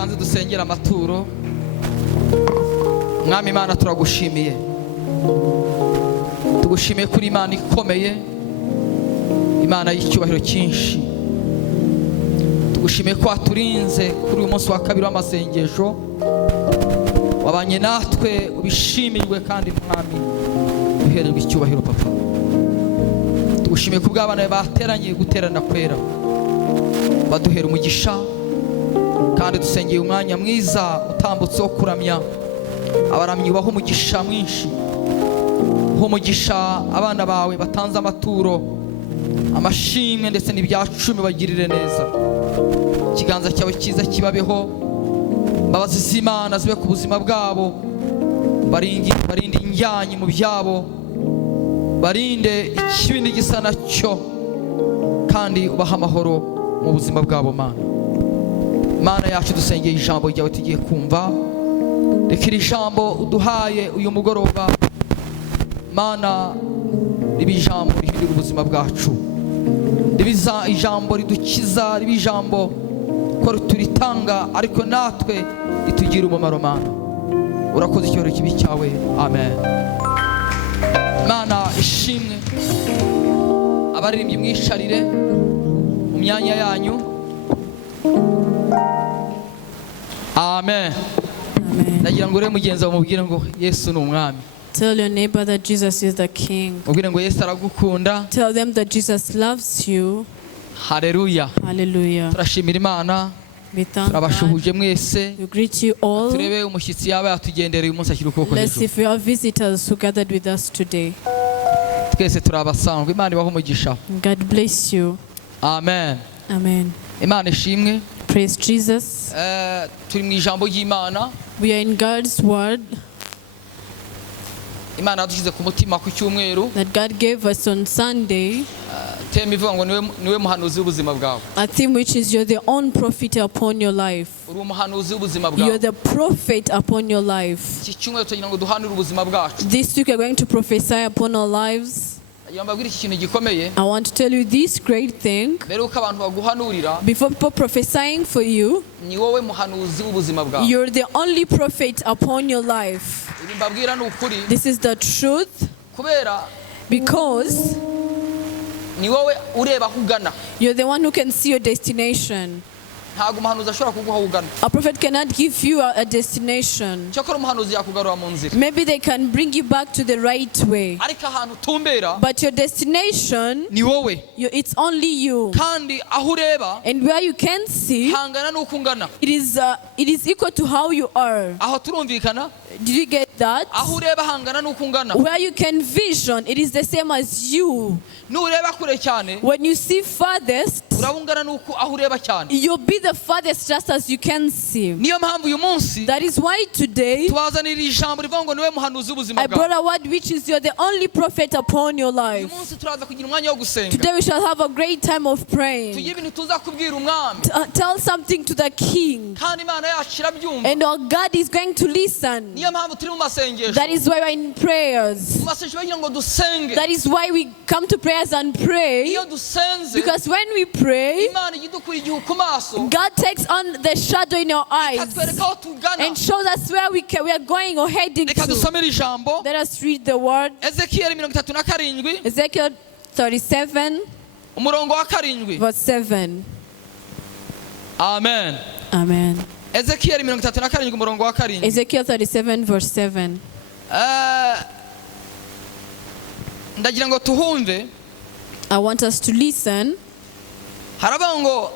tubanze dusengera amaturo. Mwami Imana turagushimiye, tugushimiye kuri Imana ikomeye, Imana y'icyubahiro cyinshi. Tugushimiye ko waturinze kuri uyu munsi wa kabiri w'amasengesho, wabanye natwe, ubishimirwe kandi Mwami uhererwe icyubahiro Papa. Tugushimiye ku bw'abana bateranye guterana kwera, baduhera umugisha, kandi dusengeye umwanya mwiza utambutse wo kuramya. Abaramyi baho umugisha mwinshi, ho umugisha abana bawe batanze amaturo, amashimwe ndetse n'ibyacumi bagirire neza. Ikiganza cyawe cyiza kibabeho, mbabazi z'Imana zibe ku buzima bwabo, barinde injyanyi mu byabo, barinde ikibindi gisa nacyo, kandi ubaha amahoro mu buzima bwabo. Mana yacu, dusengeye ijambo ryawe tugiye kumva. Reka iri jambo uduhaye uyu mugoroba Mana ribe ijambo rihindura ubuzima bwacu, ribe ijambo ridukiza, ribe ijambo ko turitanga ariko natwe ritugira umumaro. Mana urakoze icyubahiro kibi cyawe. Amen. Mana ishimwe, abaririmbyi mwisharire mu myanya yanyu. Amen. Nagira ngo ure mugenzi wawe mubwire ngo Yesu ni umwami. Tell your neighbor that Jesus is the King. Mubwire ngo Yesu aragukunda. Tell them that Jesus loves you. Hallelujah. Hallelujah. Turashimira Imana. Turabashuhuje mwese. We greet you all. Turebe umushyitsi yaba yatugendereye umunsi akiri ukuboko hejuru. Let's see if we have visitors who gathered with us today. Twese turabasanzwe. Imana ibahe umugisha. God bless you. Amen. Amen. Imana ishimwe. Praise Jesus. Turi mu ijambo ry'Imana. We are in God's word. Imana yadushyize ku mutima ku cyumweru. That God gave us on Sunday. Tema ivuga ngo niwe muhanuzi w'ubuzima bwawe. A theme which is you're the own prophet upon your life. Uri umuhanuzi w'ubuzima bwawe. You're the prophet upon your life. Iki cyumweru tugira ngo duhanure ubuzima bwacu. This week we are going to prophesy upon our lives. I want to tell you this great thing. Before people prophesying for you, you're the only prophet upon your life. This is the truth. Because you're the one who can see your destination. A prophet cannot give you a destination. Maybe they can bring you back to the right way. But your destination, it's only you. And where you can see, it is equal to how you are. Did you get that? Where you can vision, it is the same as you. When you see farthest, you'll be the farthest just as you can see. That is why today I brought a word which is you're the only prophet upon your life. Today we shall have a great time of praying. Tell something to the King. And our God is going to listen. That is why we're in prayers. That is why we come to prayers and pray. Because when we pray, God takes on the shadow in our eyes and shows us where we are going or heading to. Let us read the word. Ezekiel 37, verse 7. Amen. Amen. Ezekiel Ezekiel 37, verse 7. I want us to listen. Harabango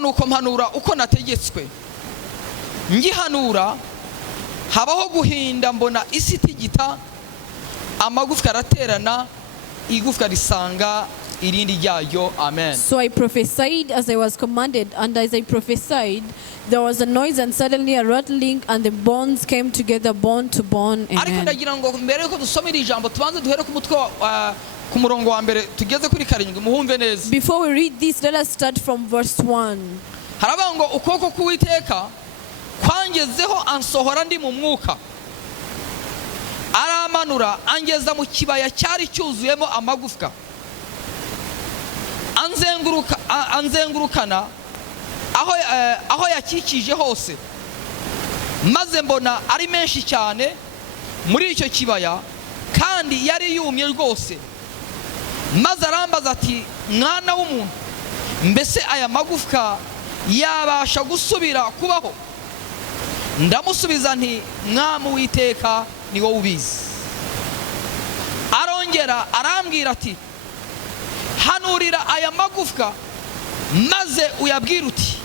nuko mpanura uko nategetswe, ngihanura habaho guhinda, mbona isi itigita, amagufwa araterana, igufwa risanga irindi ryayo. Amen. So I prophesied as I was commanded, and as I prophesied, there was a noise and suddenly a rattling, and the bones came together, bone to bone. Amen. Before we read this, let us start from verse 1. Harabango ukoko kuwiteka kwangezeho ansohora ndi mu mwuka, aramanura angeza mu kibaya cyari cyuzuyemo amagufwa, anzengurukana aho yakikije hose, maze mbona ari menshi cyane muri icyo kibaya kandi yari yumye rwose. Maze arambaza ati, mwana w'umuntu, mbese aya magufwa yabasha gusubira kubaho? Ndamusubiza nti, mwami w'Iteka ni wowe ubizi. Arongera arambwira ati, hanurira aya magufwa maze uyabwire uti,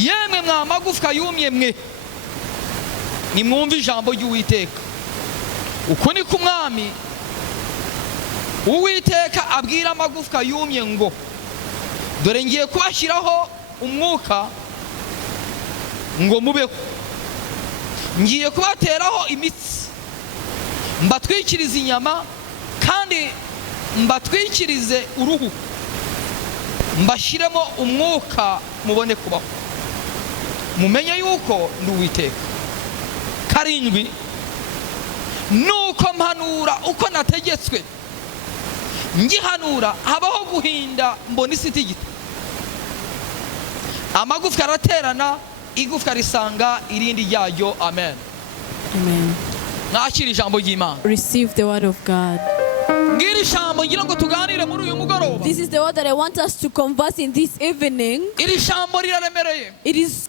yemwe mwa magufwa yumye mwe, nimwumve ijambo ry'Uwiteka. Uko ni ku mwami Uwiteka abwira amagufwa yumye ngo, dore ngiye kubashyiraho umwuka ngo mubeho, ngiye kubateraho imitsi, mbatwikirize inyama kandi mbatwikirize uruhu, mbashyiremo umwuka mubone kubaho, mumenye yuko ndi Uwiteka. 7 nuko mpanura uko nategetswe, ngihanura habaho guhinda mbona isi itigita, amagufwa araterana, igufwa risanga irindi ryayo. Amen. Amen. Nakira ijambo ry'Imana. Receive the word of God. Ngira ijambo ngira ngo tuganire muri uyu mugoroba. This is the word that I want us to converse in this evening. Iri jambo riraremereye. It is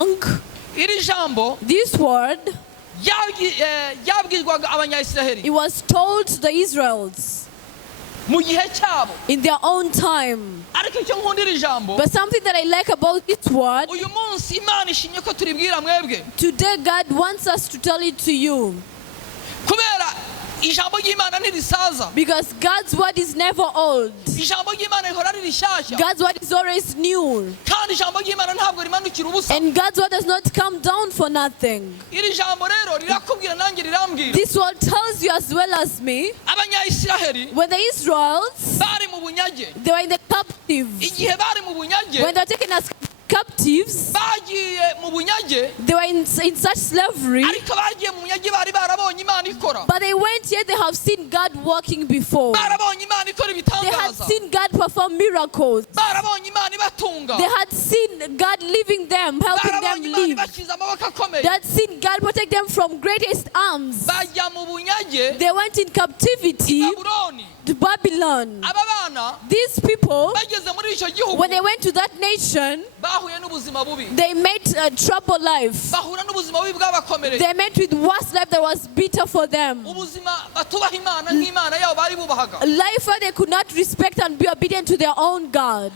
long. Iri jambo, this word, yabwirwaga abanyayisiraheli. It was told to the Israelites mu gihe cyabo, in their own time. Ariko icyo nkundira ijambo, but something that I like about this word, uyu munsi Imana ishimye ko turibwira mwebwe. Today God wants us to tell it to you. Kubera ijambo ry'Imana ntirisaza. Because God's word is never old. Ijambo ry'Imana rihora rishyashya. God's word is always new. Kandi ijambo ry'Imana ntabwo rimanukira ubusa. And God's word does not come down for nothing. Iri jambo rero rirakubwira nanjye rirambwira. This word tells you as well as me. Abanyayisiraheli, when the Israelites, bari mu bunyage, they were in the captive. Igihe bari mu bunyage, when they were taken as captives, bagiye mu bunyage, they were in such slavery. Ariko bagiye mu bunyage bari barabonye Imana ikora. But they went yet they have seen God working before. Barabonye Imana ikora ibitangaza. They had seen God perform miracles. Barabonye Imana ibatunga. They had seen God leaving them, helping them live. They had seen God protect them from greatest arms. Bajya mu bunyage, they went in captivity to Babylon. These people, when they went to that nation, they met a troubled life. They met with worse life that was bitter for them. Life where they could not respect and be obedient to their own God.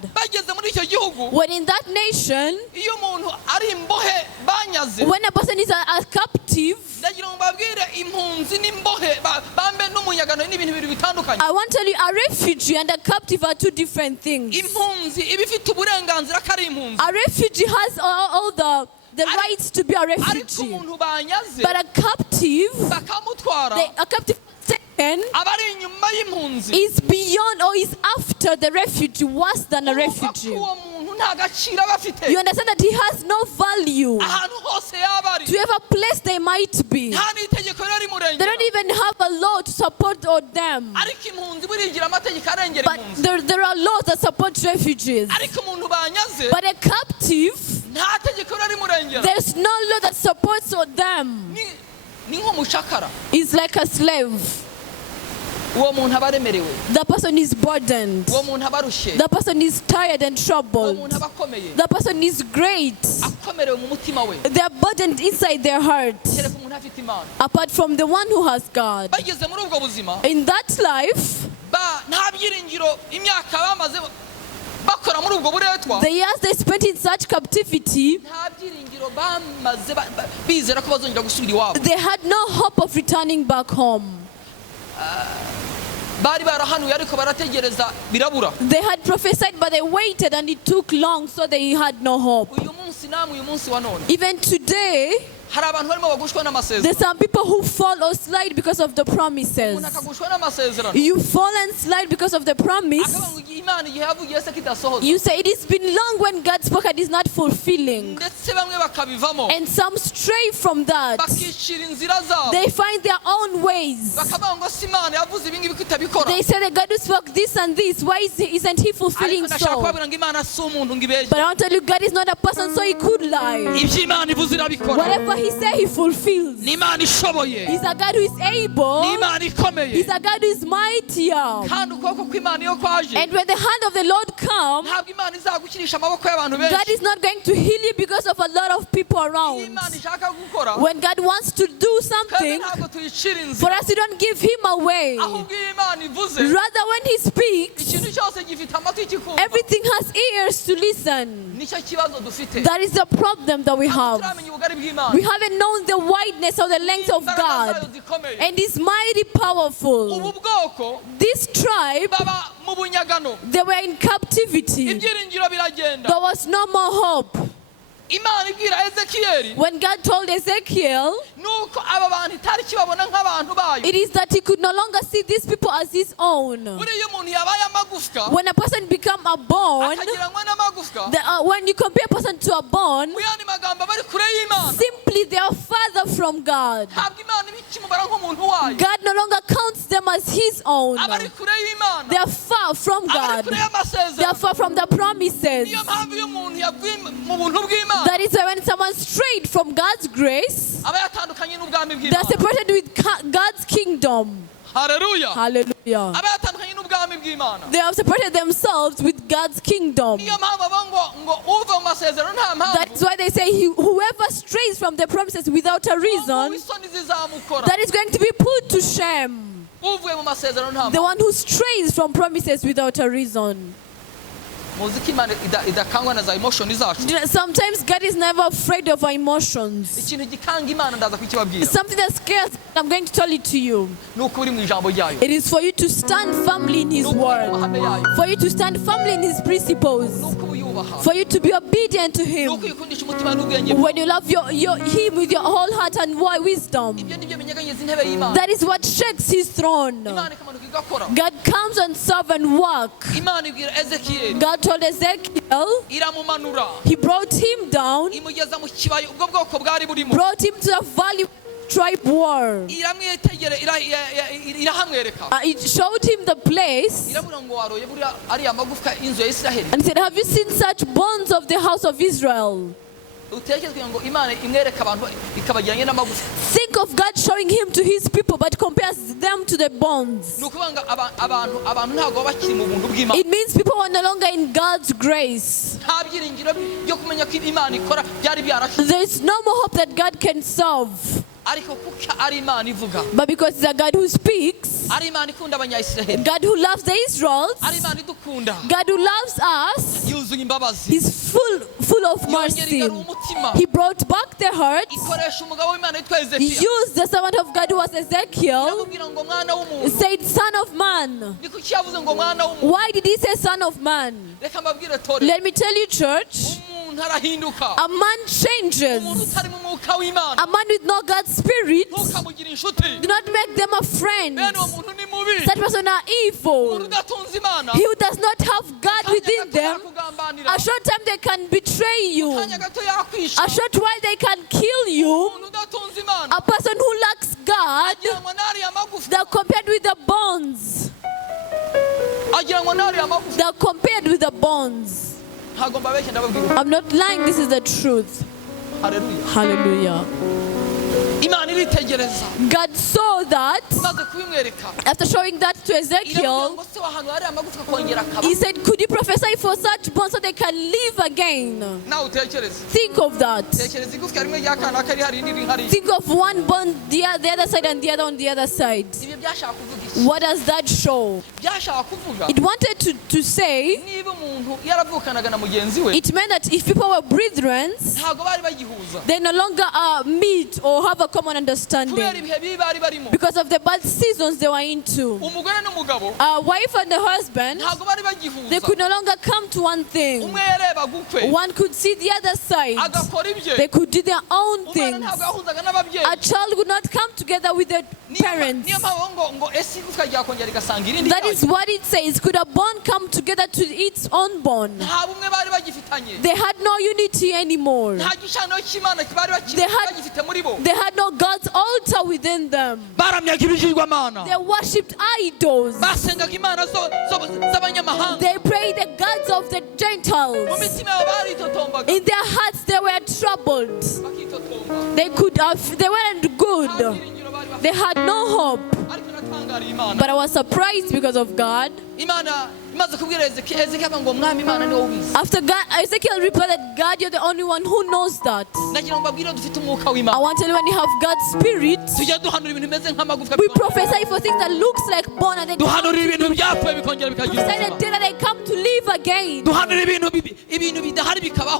When in that nation, when a person is a captive, I want to tell you, a refugee and a captive are two different things. A refugee has all the rights to be a refugee. But a captive is beyond or is after the refugee, worse than a refugee. You understand that he has no value to whatever place they might be. They don't even have a law to support them. But there are laws that support refugees. But a captive, there's no law that supports them. It's like a slave. The person is burdened. The person is tired and troubled. The person is great. They are burdened inside their heart. Apart from the one who has God. In that life, the years they spent in such captivity, they had no hope of returning back home. They had prophesied, but they waited and it took long, so they had no hope. Even today, There's some people who fall or slide because of the promises. You fall and slide because of the promise. You say it has been long when God spoke and is not fulfilling. And some stray from that. They find their own ways. They say that God who spoke this and this, why isn't he fulfilling so? But I want to tell you, God is not a person, so he could lie. Whatever he said, he fulfills. He's a God who is able. He's a God who is mightier. And when the hand of the Lord comes, God is not going to heal you because of a lot of people around. When God wants to do something, for us, we don't give him away. Rather, when he speaks, everything has ears to listen. That is the problem that we have. We haven't known the wideness or the length of God. And he's mighty powerful. This tribe, they were in captivity. There was no more hope. When God told Ezekiel, it is that he could no longer see these people as his own. When a person becomes a bone, when you compare a person to a bone, simply they are farther from God. God no longer counts them as his own. They are far from God. They are far from the promises. That is why when someone strayed from God's grace, they are separated with God's kingdom. Hallelujah. Hallelujah. They have separated themselves with God's kingdom. That's why they say whoever strays from the promises without a reason, that is going to be put to shame. The one who strays from promises without a reason. Sometimes God is never afraid of our emotions. Something that scares, I'm going to tell it to you. It is for you to stand firmly in his word. For you to stand firmly in his principles. For you to be obedient to him. When you love him with your whole heart and wisdom. That is what shakes his throne. God comes and serve and work. God told Ezekiel, he brought him down, brought him to the valley of tribe war. It showed him the place and said, have you seen such bones of the house of Israel? Think of God showing him to his people, but compares them to the bones. It means people are no longer in God's grace. There is no more hope that God can solve. But because it's a God who speaks, God who loves the Israelites, God who loves us, He's full of mercy. He brought back the heart. He used the servant of God who was Ezekiel. He said, son of man. Why did he say son of man? Let me tell you, church, a man changes. A man with no God's spirit, do not make them a friend. Such person are evil. He who does not have God within them, a short time they can betray you. A short while they can kill you. A person who lacks God, they're compared with the bones. They're compared with the bones. I'm not lying, this is the truth. Hallelujah. Hallelujah. God saw that. After showing that to Ezekiel, he said, could you prophesy for such bones so they can live again? Think of that. Think of one bone the other side and the other on the other side. What does that show? It wanted to say, it meant that if people were brethren, they no longer meet or have a a common understanding because of the bad seasons they were into. A wife and a husband, they could no longer come to one thing. One could see the other side. They could do their own things. A child would not come together with their parents. That is what it says. Could a bone come together to its own bone? They had no unity anymore. They had no God's altar within them. They worshipped idols. They prayed the gods of the Gentiles. In their hearts they were troubled. They weren't good. They had no hope. But I was surprised because of God. After God, Ezekiel replied that God, you're the only one who knows that. I want to tell you, when you have God's Spirit, we prophesy for things that looks like bone and they come to live. Prophesy the day that they come to live again.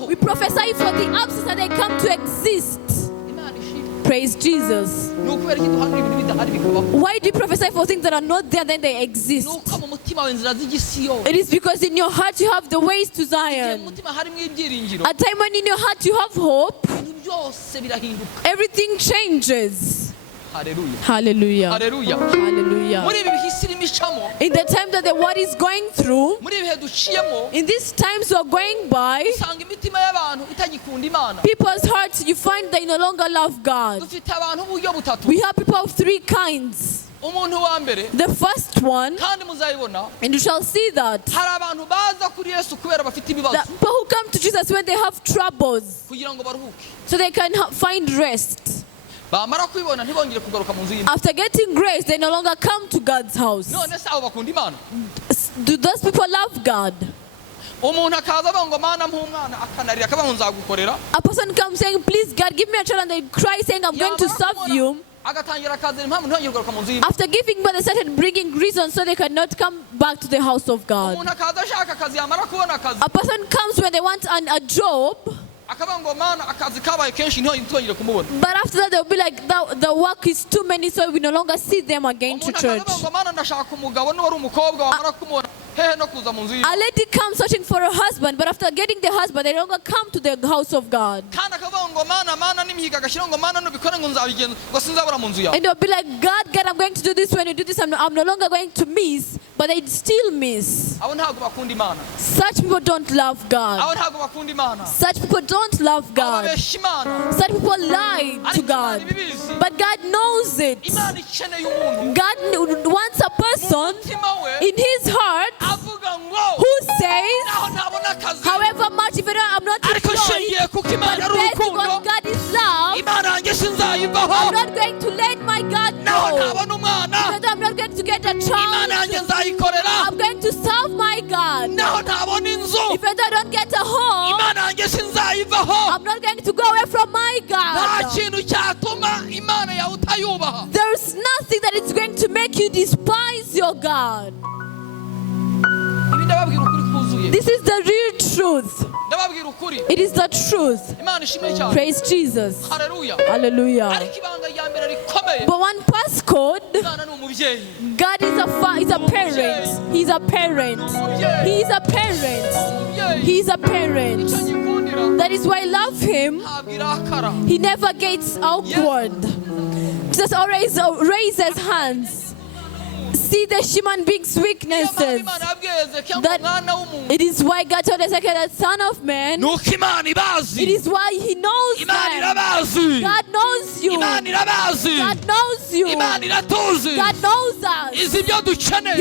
We prophesy for the absence that they come to exist. Praise Jesus. Why do you prophesy for things that are not there, then they exist? It is because in your heart you have the ways to Zion. A time when in your heart you have hope, everything changes. Hallelujah. Hallelujah. Hallelujah. In the time that the world is going through, in these times we are going by, people's hearts, you find they no longer love God. We have people of three kinds. The first one, and you shall see that, the people who come to Jesus when they have troubles, so they can find rest. After getting grace, they no longer come to God's house. Do those people love God? A person comes saying, please God, give me a child, and they cry saying, I'm going to serve you. After giving birth, they started bringing reasons so they cannot come back to the house of God. A person comes when they want a job, but after that they'll be like, the work is too many, so we no longer see them again to church. A lady comes searching for a husband, but after getting the husband, they no longer come to the house of God. And they'll be like, God, I'm going to do this. When you do this, I'm no longer going to miss, but they still miss. Such people don't love God. Such people don't love God. Such people lie to God. But God knows it. God wants a person in his heart who says, however much, if I'm not employed, but based on God's love, I'm not going to let my God know. Even though I'm not going to get a child, I'm going to serve my God. Even though I don't get a home, I'm not going to go away from my God. There's nothing that is going to make you despise your God. This is the real truth. It is the truth. Praise Jesus. Hallelujah. But one passcode, God is a parent. He's a parent. He's a parent. He's a parent. That is why I love him. He never gets awkward. Jesus always raises hands. See the human being's weaknesses. That it is why God told Ezekiel, the Son of Man, it is why he knows man. God knows you. God knows you. God knows us. He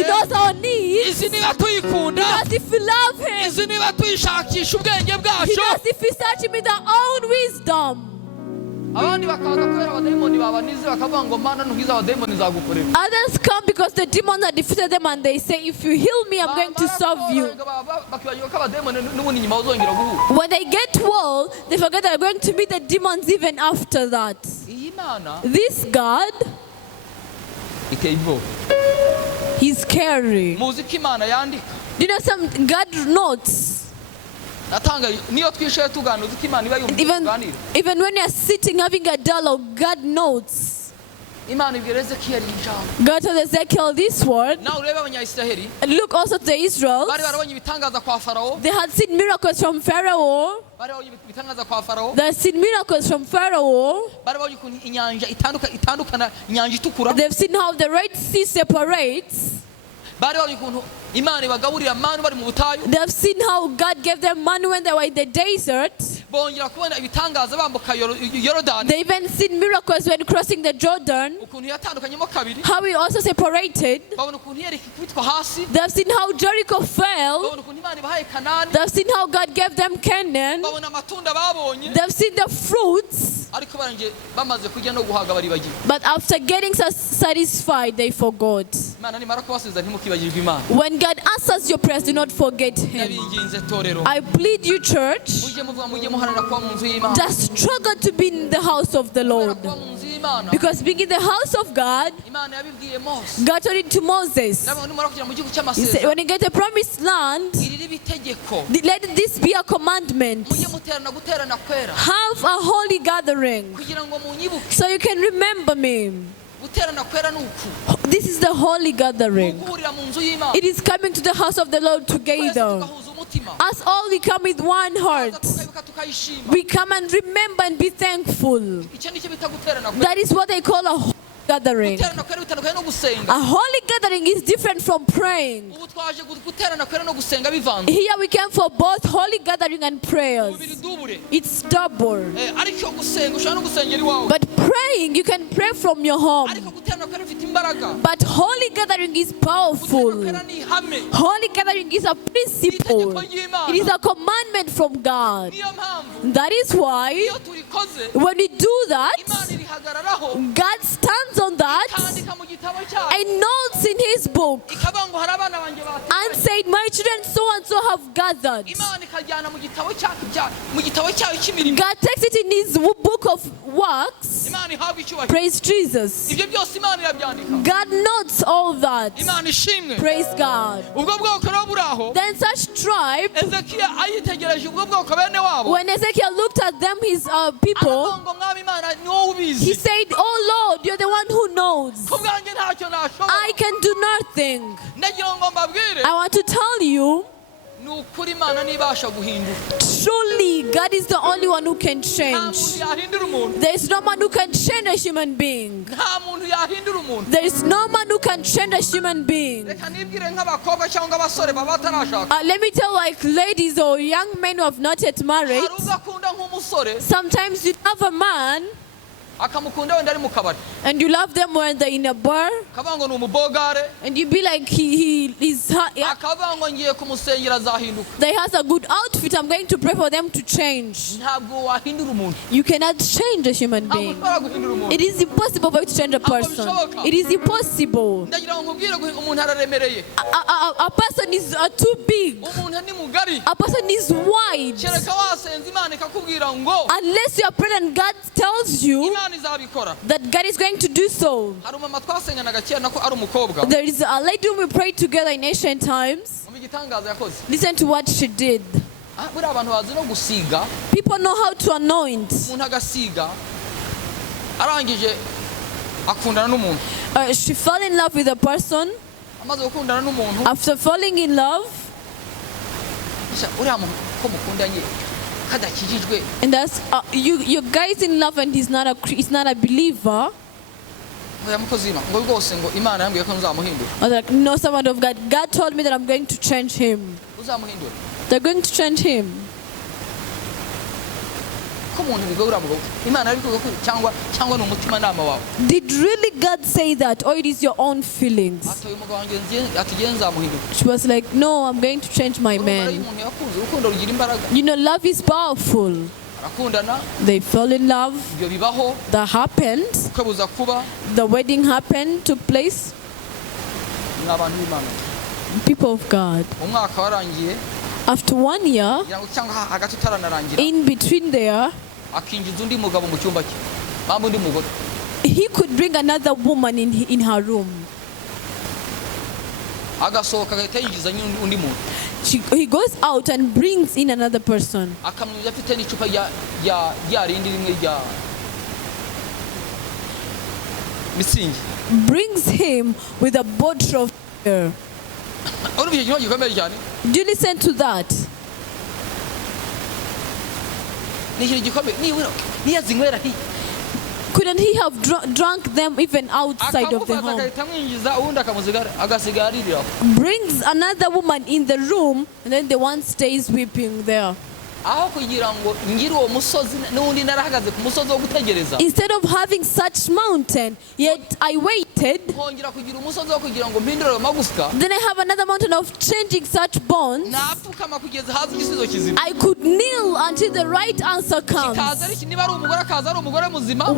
knows our needs. He knows if we love him. He knows if we search him with our own wisdom. Others come because the demons have defeated them and they say, if you heal me, I'm going to serve you. When they get well, they forget they're going to meet the demons even after that. This God, he's scary. Do you know some God notes? Even when you're sitting having a dialogue, God notes. God told Ezekiel this word. And look also to the Israelites. They had seen miracles from Pharaoh. They had seen miracles from Pharaoh. They've seen how the Red Sea separates. They have seen how God gave them manna when they were in the desert. They even seen miracles when crossing the Jordan. How he also separated. They have seen how Jericho fell. They have seen how God gave them Canaan. They have seen the fruits. But after getting satisfied, they forgot. When God answers your prayers, do not forget Him. I plead you, church, just struggle to be in the house of the Lord. Because being in the house of God, God told it to Moses. He said, when you get a promised land, let this be a commandment. Have a holy gathering so you can remember me. This is the holy gathering. It is coming to the house of the Lord together. As all we come with one heart, we come and remember and be thankful. That is what they call a holy gathering. A holy gathering is different from praying. Here we came for both holy gathering and prayers. It's double. But praying, you can pray from your home. But holy gathering is powerful. Holy gathering is a principle. It is a commandment from God. That is why when we do that, God stands on that and notes in His book and said, my children so and so have gathered. God takes it in His book of works. Praise Jesus. God notes all that. Praise God. Then such tribe, when Ezekiel looked at them, his people, he said, oh Lord, you're the one who knows. I can do nothing. I want to tell you, truly, God is the only one who can change. There is no man who can change a human being. There is no man who can change a human being. Let me tell, like ladies or young men who have not yet married, sometimes you have a man and you love them when they're in a bar, and you be like, he has a good outfit, I'm going to pray for them to change. You cannot change a human being. It is impossible for you to change a person. It is impossible. A person is too big. A person is wide. Unless you are praying and God tells you that God is going to do so. There is a lady whom we prayed together in ancient times. Listen to what she did. People know how to anoint. She fell in love with a person. After falling in love, and that's you guys in love and he's not a believer. I was like, no, servant of God. God told me that I'm going to change him. They're going to change him. Did really God say that, or it is your own feelings? She was like, no, I'm going to change my man. You know, love is powerful. They fell in love. That happened. The wedding happened, took place. People of God. After 1 year, in between there, he could bring another woman in her room. he goes out and brings in another person. Brings him with a bottle of beer. Do you listen to that? Couldn't he have drunk them even outside of the home? Brings another woman in the room, and then the one stays weeping there. Instead of having such mountain, yet I waited. Then I have another mountain of changing such bonds. I could kneel until the right answer comes.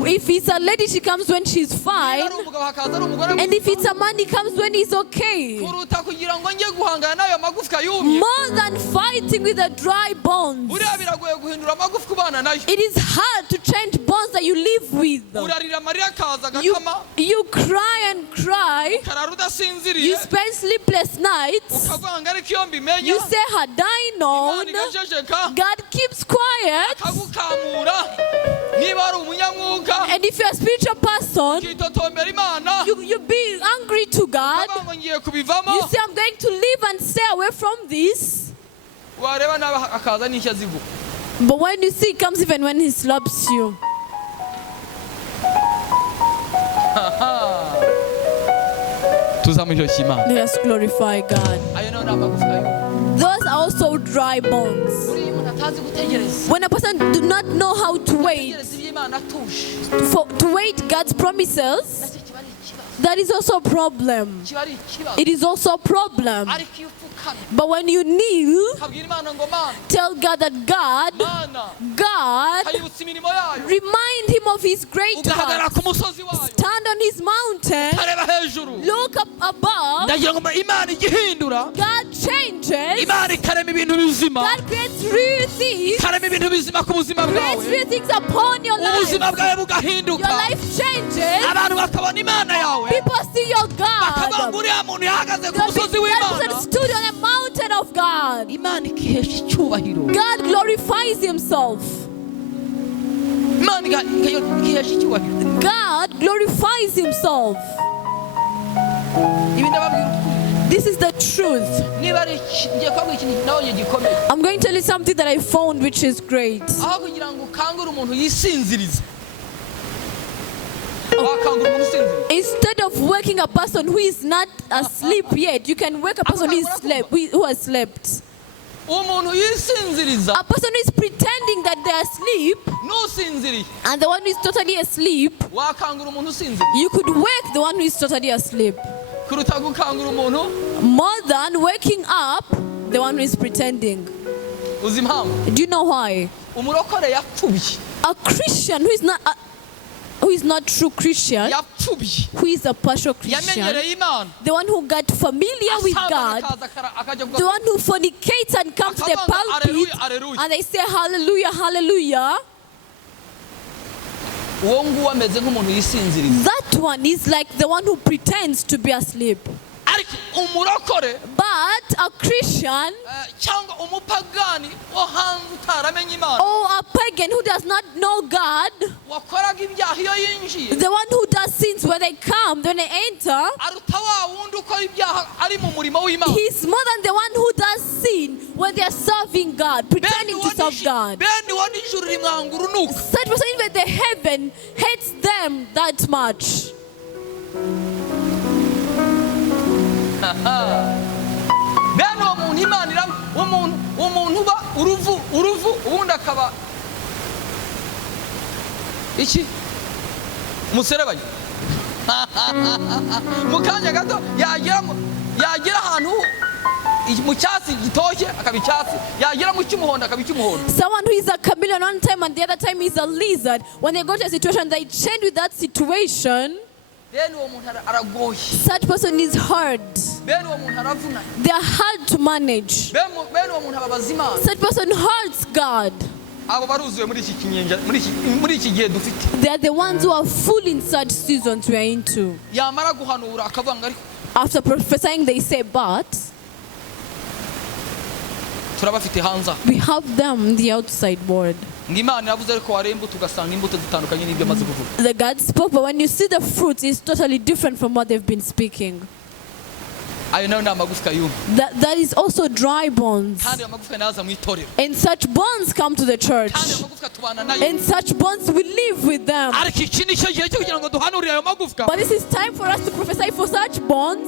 If it's a lady, she comes when she's fine. And if it's a man, he comes when he's okay. More than fighting with the dry bones. It is hard to change bonds that you live with. You cry and cry. You spend sleepless nights. You say, had I known. God keeps quiet. And if you're a spiritual person, you be angry to God. You say, I'm going to live and stay away from this. But when you see, it comes even when he slaps you. Let us glorify God. Those are also dry bones. When a person do not know how to wait, to wait God's promises, that is also a problem. It is also a problem. But when you kneel, tell God that God, remind him of his great work. Stand on his mountain, look up above. God changes. God creates real things. Creates real things upon your life. Your life changes. People see your God. God stood on a mountain of God. God glorifies himself. God glorifies himself. This is the truth. I'm going to tell you something that I found which is great. Instead of waking a person who is not asleep yet, you can wake a person who has slept. A person who is pretending that they are asleep, and the one who is totally asleep, you could wake the one who is totally asleep. More than waking up the one who is pretending. Do you know why? A Christian who is not true Christian, who is a partial Christian, the one who got familiar with God, the one who fornicates and comes to the pulpit and they say hallelujah, hallelujah. That one is like the one who pretends to be asleep. But a Christian or a pagan who does not know God, the one who does sins when they come, when they enter, he's more than the one who does sin when they are serving God, pretending to serve God. Such person, even the heaven hates them that much. Muserebanya mukanya gato yagira ahantu mu cyatsi gitoshye akabi cyatsi yagira mu cyumuhondo akabi cyumuhondo. Someone who is a chameleon one time and the other time is a lizard, when they go to a situation they change with that situation. Such person is hard. They are hard to manage. Such person hurts God. They are the ones who are full in such seasons we are into. After prophesying, they say, but We have them in the outside world. The God spoke, but when you see the fruits, it's totally different from what they've been speaking. That is also dry bones. And such bones come to the church. And such bones we live with them. But this is time for us to prophesy for such bones.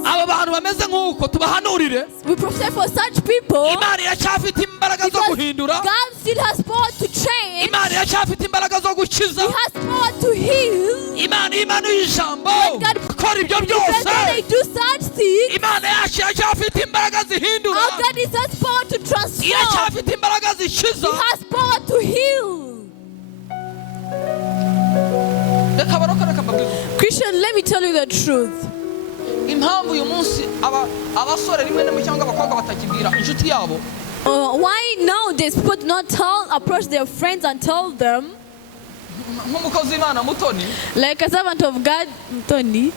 We prophesy for such people. God still has power to change. He has power to heal. When they do such things, our God is has power to transform. He has power to heal. Christian, let me tell you the truth. Why nowadays people do not approach their friends and tell them? Like a servant of God, Tony,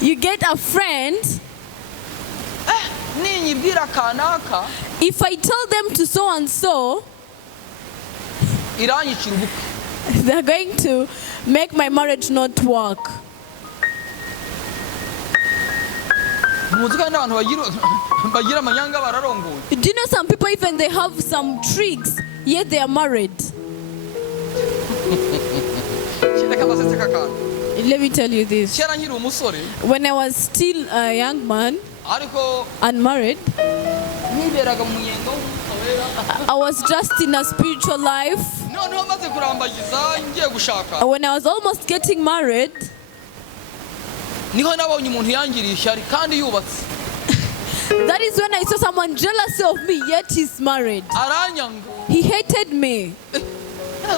you get a friend. If I tell them to so and so, they're going to make my marriage not work. Do you know some people even they have some tricks, yet they are married? Let me tell you this. When I was still a young man, unmarried, I was just in a spiritual life. When I was almost getting married, that is when I saw someone jealous of me, yet he's married. He hated me. And I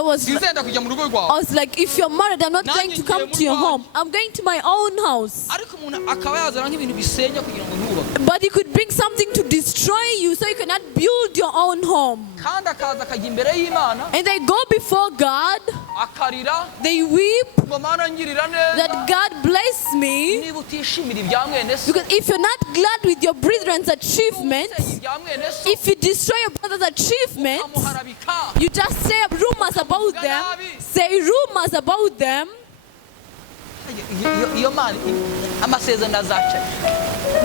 was like, if you're married, I'm not going to come to your home. I'm going to my own house. But he could bring something to destroy you so you cannot build your own home. And they go before God. They weep that God bless me. Because if you're not glad with your brethren's achievements, if you destroy your brother's achievements, you just say rumors about them. Say rumors about them.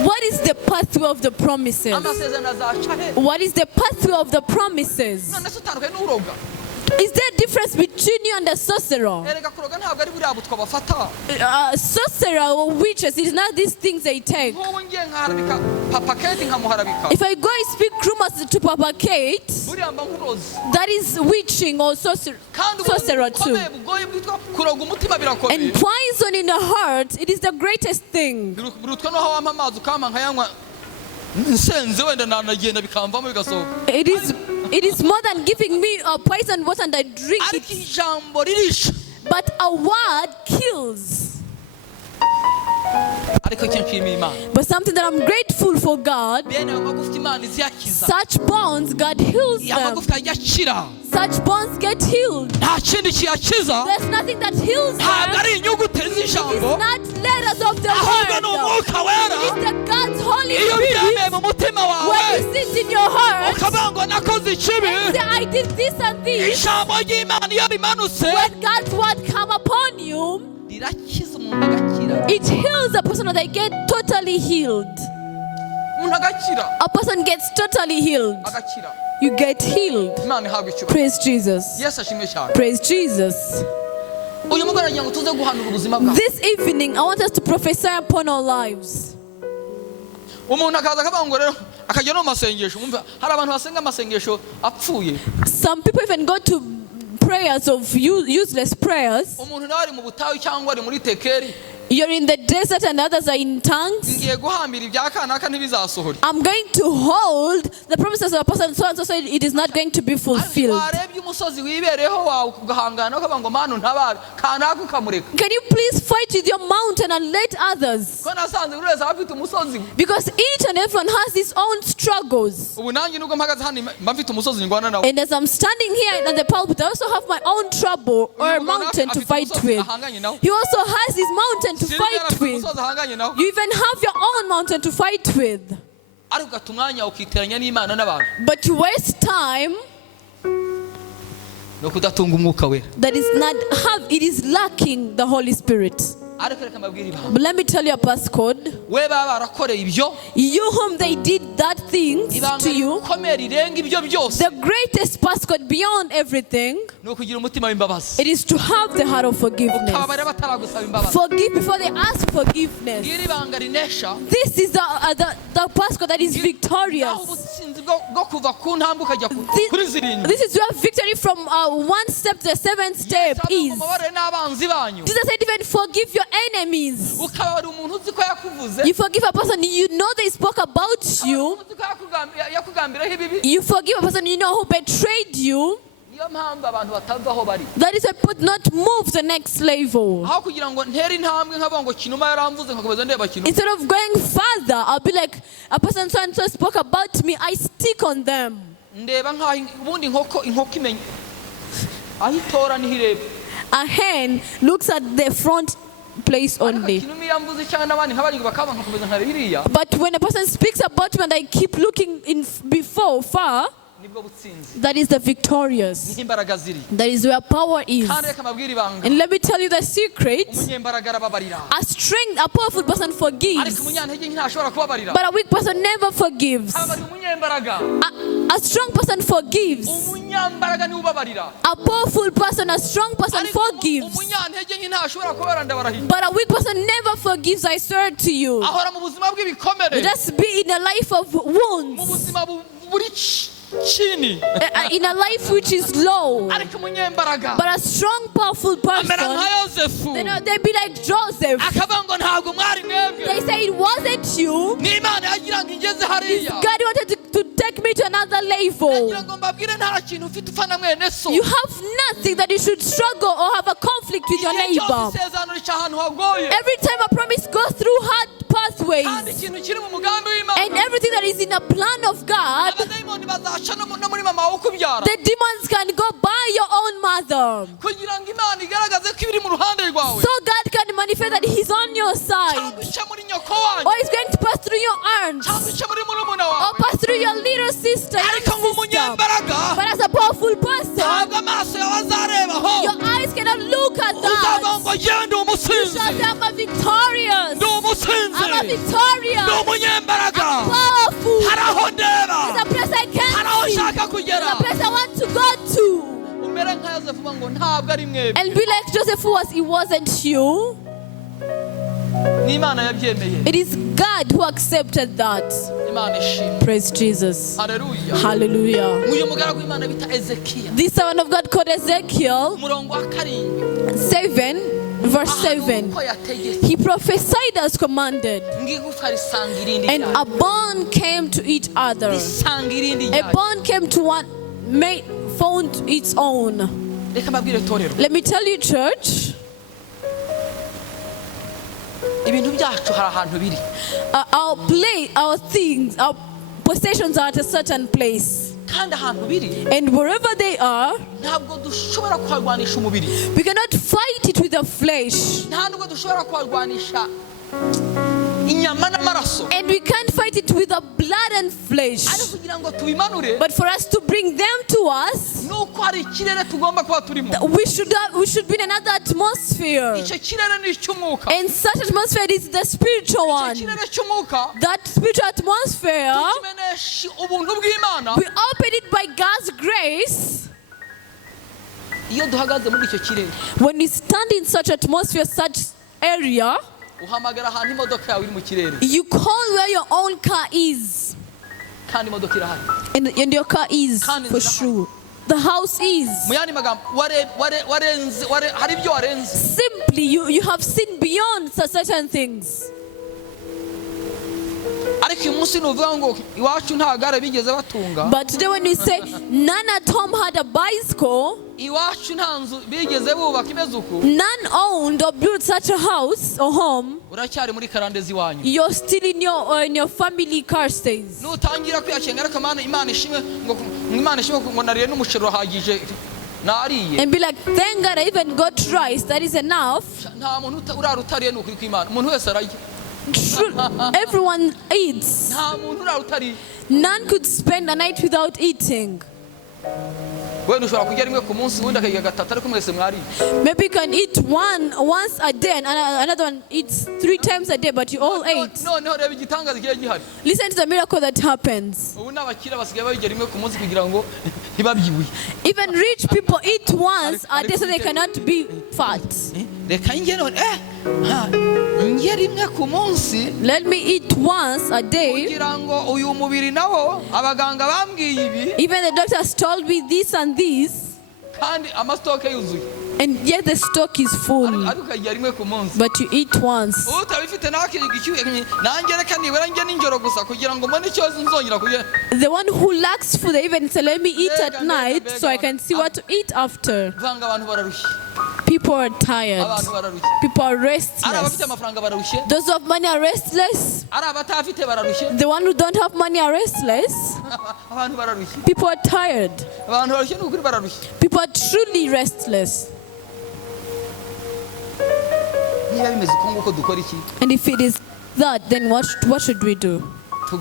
What is the pathway of the promises? What is the pathway of the promises? Is there a difference between you and a sorcerer? Sorcerer or witches, it is not these things they take. If I go and speak rumors to Papa Kate, that is witching or sorcerer too. And poison in the heart, it is the greatest thing. It is more than giving me a poison water and I drink it. But a word kills. But something that I'm grateful for God, such bones, God heals them. Such bones get healed. There's nothing that heals them. It is not letters of the word. It is the God's Holy Spirit. When you sit in your heart and say, I did this and this, when God's word come upon you, it heals a person that they get totally healed. A person gets totally healed. You get healed. Praise Jesus. Praise Jesus. This evening, I want us to prophesy upon our lives. Some people even go to prayers of useless prayers. You're in the desert and others are in tongues. I'm going to hold the promises of a person so and so said it is not going to be fulfilled. you please fight with your mountain and let others? Because each and everyone has his own struggles. And as I'm standing here at the pulpit, I also have my own trouble or mountain to fight with. He also has his mountain to fight with. You even have your own mountain to fight with. But you waste time that is not it is lacking the Holy Spirit. But let me tell you a passcode. You whom they did that things to you, the greatest passcode beyond everything, it is to have the heart of forgiveness. Forgive before they ask forgiveness. This is the passcode that is victorious. This is where victory from one step to the seventh step is. Jesus said, even forgive your enemies. You forgive a person you know they spoke about you. You forgive a person you know who betrayed you. That is why put not move the next level. Instead of going further, I'll be like, a person so and so spoke about me, I stick on them. A hen looks at the front place only. But when a person speaks about me and I keep looking in before far, that is the victorious. That is where power is. And let me tell you the secret. A powerful person forgives, but a weak person never forgives. A strong person forgives. A powerful person, a strong person forgives, but a weak person never forgives. I swear to you. Just be in a life of wounds, in a life which is low. But a strong, powerful person, they be like Joseph. They say, it wasn't you. God wanted to take me to another level. You have nothing that you should struggle or have a conflict with your neighbor. Every time a promise goes through hard pathways, and everything that is in a plan of God, the demons can go by your own mother, so God can manifest that He's on your side, or He's going to pass through your aunt, or pass through your little sister, but as a powerful person, your eyes cannot look at that. You shall say, I'm a victorious, I'm a victorious, I'm powerful. There's a place I can't see, there's a place I want to go to. And be like Joseph was, it wasn't you. It is God who accepted that. Praise Jesus. Hallelujah. Hallelujah. This servant of God called Ezekiel 7, verse 7. He prophesied as commanded, and a bond came to each other. A bond came to one, found its own. Let me tell you, church, our things, our possessions are at a certain place. And wherever they are, we cannot fight it with the flesh. And we can't fight it with the blood and flesh. But for us to bring them to us, we should be in another atmosphere. And such atmosphere is the spiritual one. That spiritual atmosphere, we open it by God's grace. When we stand in such atmosphere, such area, you call where your own car is. And your car is, for sure. The house is. Simply, you have seen beyond certain things. But But today when we say none at home had a bicycle, none owned or built such a house or home, you're still in your family car stays. And be like, thank God I even got rice, that is enough. Everyone eats. None could spend a night without eating. Maybe you can eat once a day and another one eats 3 times a day, but you all ate. Listen to the miracle that happens. Even rich people eat once a day so they cannot be fat. Let me eat once a day. Even the doctors told me this and this, and yet the stock is full. But you eat once. The one who lacks food, they even say, let me eat at night so I can see what to eat after. People are tired. People are restless. Those who have money are restless. The one who don't have money are restless. People are tired. People are truly restless. And if it is that, then what should we do? We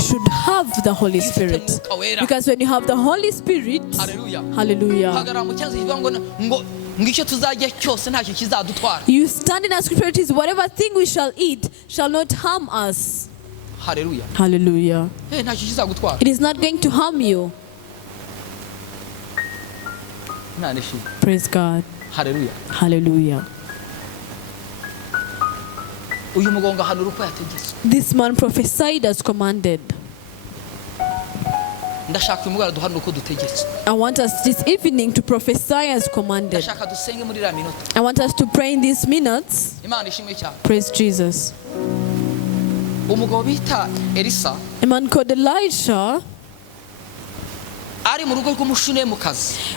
should have the Holy Spirit. Because when you have the Holy Spirit, hallelujah, you stand in our scripture, it is whatever thing we shall eat shall not harm us. Hallelujah. Hallelujah. It is not going to harm you. Praise God. Hallelujah. Hallelujah. This man prophesied as commanded. I want us this evening to prophesy as commanded. I want us to pray in these minutes. Praise Jesus. A man called Elisha,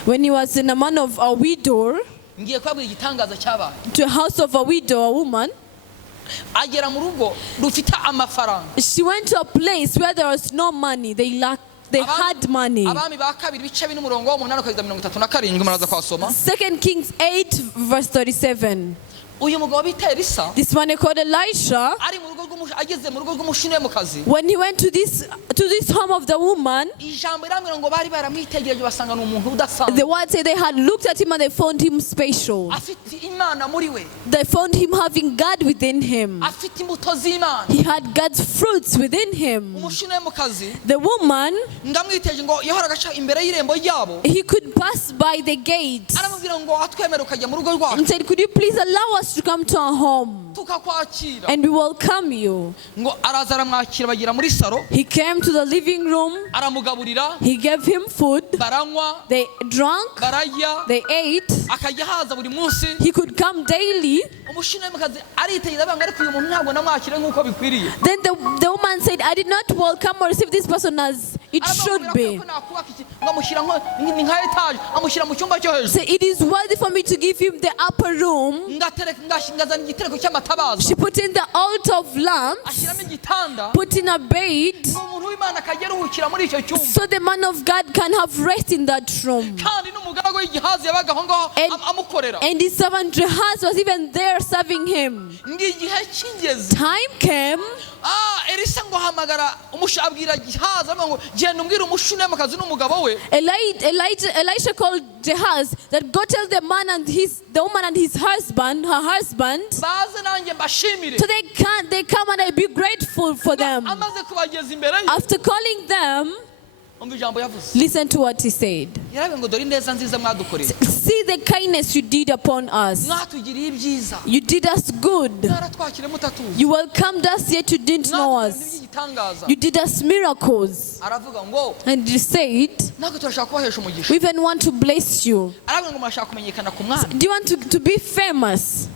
when he was in a man of a widow, to a house of a widow, a woman, she went to a place where there was no money. They had money. 2 Kings 8 verse 37. This man called Elisha, when he went to this home of the woman, the word said they had looked at him and they found him special. They found him having God within him. He had God's fruits within him. The woman, he could pass by the gate and said, could you please allow us to come to our home and we welcome you. He came to the living room. He gave him food. They drank. They ate. He could come daily. Then the woman said, I did not welcome or receive this person as it should be. So it is worthy for me to give him the upper room. She put in the altar of lamps, put in a bed, so the man of God can have rest in that room. And his servant Gehazi was even there serving him. Time came. Elisha called Gehazi that go tell the man and the woman and her husband, so they come and I be grateful for them. After calling them, listen to what he said. See the kindness you did upon us. You did us good. You welcomed us yet you didn't know us. You did us miracles. And you said, we even want to bless you. Do you want to be famous?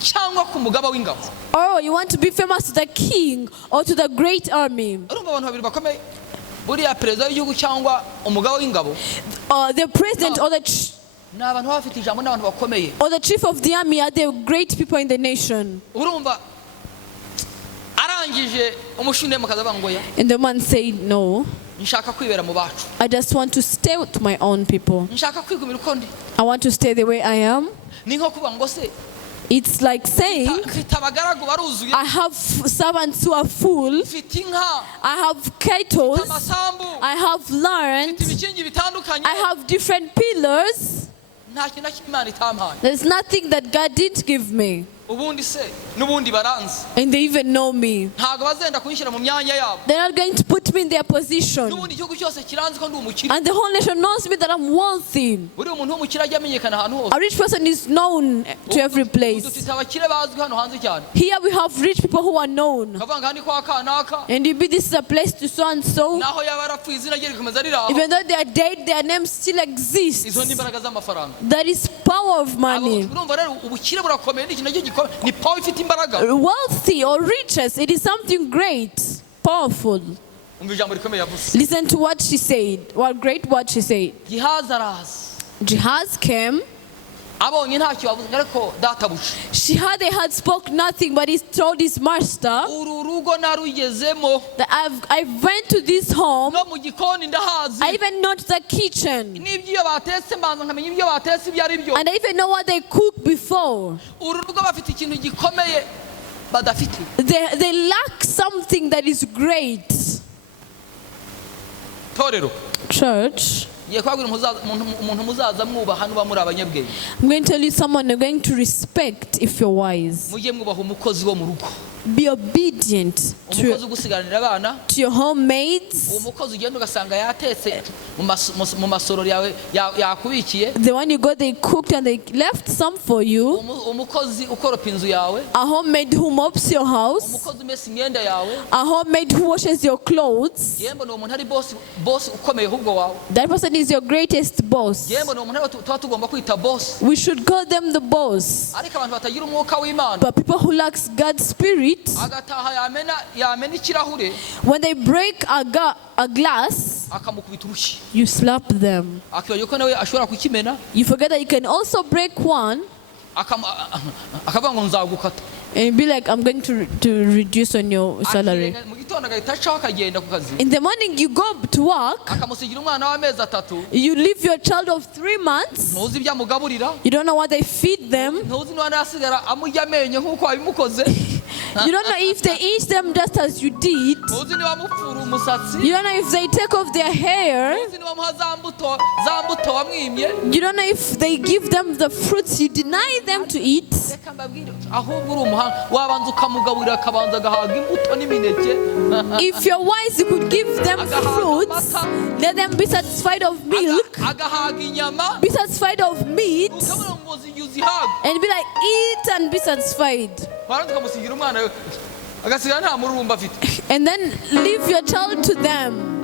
cyangwa ku mugaba w'ingabo. Or you want to be famous to the king or to the great army. Urumva abantu babiri bakomeye. Buriya perezida w'igihugu cyangwa umugaba w'ingabo. The president or the or the chief of the army are the great people in the nation. And the man said, no, I just want to stay with my own people. I want to stay the way I am. It's like saying, I have servants who are full, I have cattle, I have land, I have different pillars. There's nothing that God didn't give me. And they even know me. They're not going to put me in their position. And the whole nation knows me that I'm wealthy. A rich person is known to every place. Here we have rich people who are known. And maybe this is a place to so and so. Even though they are dead, their names still exist. That is power of money. Wealthy or riches, it is something great, powerful. Listen to what she said. What great what she said. Gehazi came. She had spoke nothing, but he told his master that I went to this home. I even know the kitchen. And I even know what they cooked before. They lack something that is great. Church, I'm going to tell you someone you're going to respect if you're wise. Be obedient to your homemaids. The one you got, they cooked and they left some for you. A homemaid who mops your house. A homemaid who washes your clothes. That person is your greatest boss. We should call them the boss. But people who lack God's spirit, when they break a glass, you slap them. You forget that you can also break one and be like, I'm going to reduce on your salary. In the morning you go to work, you leave your child of 3 months, you don't know what they feed them. You don't know if they eat them just as you did. You don't know if they take off their hair. You don't know if they give them the fruits you deny them to eat. If you're wise, you could give them fruits. Let them be satisfied of milk, be satisfied of meat, and be like, eat and be satisfied. And then leave your child to them.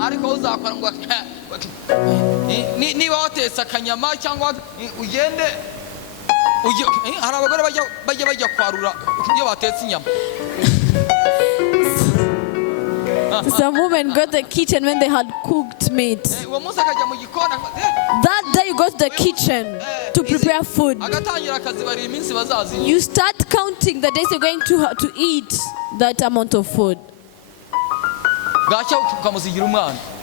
Some women got the kitchen when they had cooked meat. That day you got the kitchen to prepare food. You start counting the days you're going to eat that amount of food.